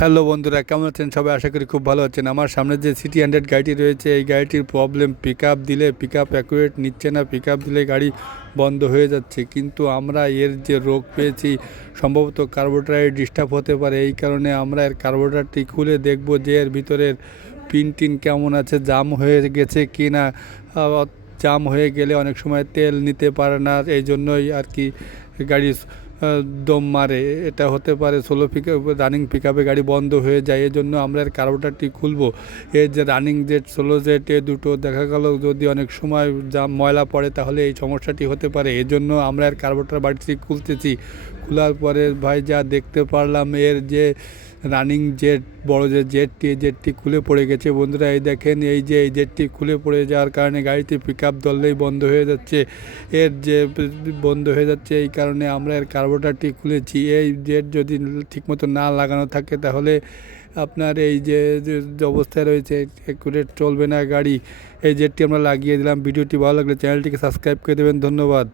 Hello বন্ধুরা, কেমন আছেন সবাই? আশা করি খুব ভালো আছেন। আমার সামনে যে সিটি 100 গাড়িটি রয়েছে, এই গাড়িটির প্রবলেম পিক আপ দিলে পিক আপ অ্যাকুরেট নিচ্ছে না, পিক আপ দিলে গাড়ি বন্ধ হয়ে যাচ্ছে। কিন্তু আমরা এর যে রোগ পেয়েছি, সম্ভবত কার্বোরেটরে ডিস্টার্ব হতে পারে। এই কারণে আমরা এর কার্বোরেটরটি খুলে দেখব যে এর ভিতরের পিন টিন কেমন আছে, জাম হয়ে গেছে কি না। জাম হয়ে গেলে অনেক সময় তেল নিতে পারে না, এই জন্যই আর কি গাড়ি দম মারে। এটা হতে পারে সোলো পিক রানিং পিক আপে গাড়ি বন্ধ হয়ে যায়। এই জন্য আমরা এর কার্বোরেটরটি খুলবো। এর যে রানিং জেট, সোলো জেট, এ দুটো দেখা গেল যদি অনেক সময় জাম ময়লা পড়ে তাহলে এই সমস্যাটি হতে পারে। এজন্য আমরা এর কার্বোরেটর বাড়িতে খুলতেছি। খোলার পরে ভাই যা দেখতে পারলাম, এর যে রানিং জেট, বড় যে জেটটি খুলে পড়ে গেছে। বন্ধুরা, এই দেখেন, এই যে এই জেটটি খুলে পড়ে যাওয়ার কারণে গাড়িতে পিক আপ ধরলেই বন্ধ হয়ে যাচ্ছে। এর যে বন্ধ হয়ে যাচ্ছে, এই কারণে আমরা এর কার্বোরেটরটি খুলেছি। এই জেট যদি ঠিকমতো না লাগানো থাকে তাহলে আপনার এই যে অবস্থায় রয়েছে অ্যাকুরেট চলবে না গাড়ি। এই জেটটি আমরা লাগিয়ে দিলাম। ভিডিওটি ভালো লাগলে চ্যানেলটিকে সাবস্ক্রাইব করে দেবেন। ধন্যবাদ।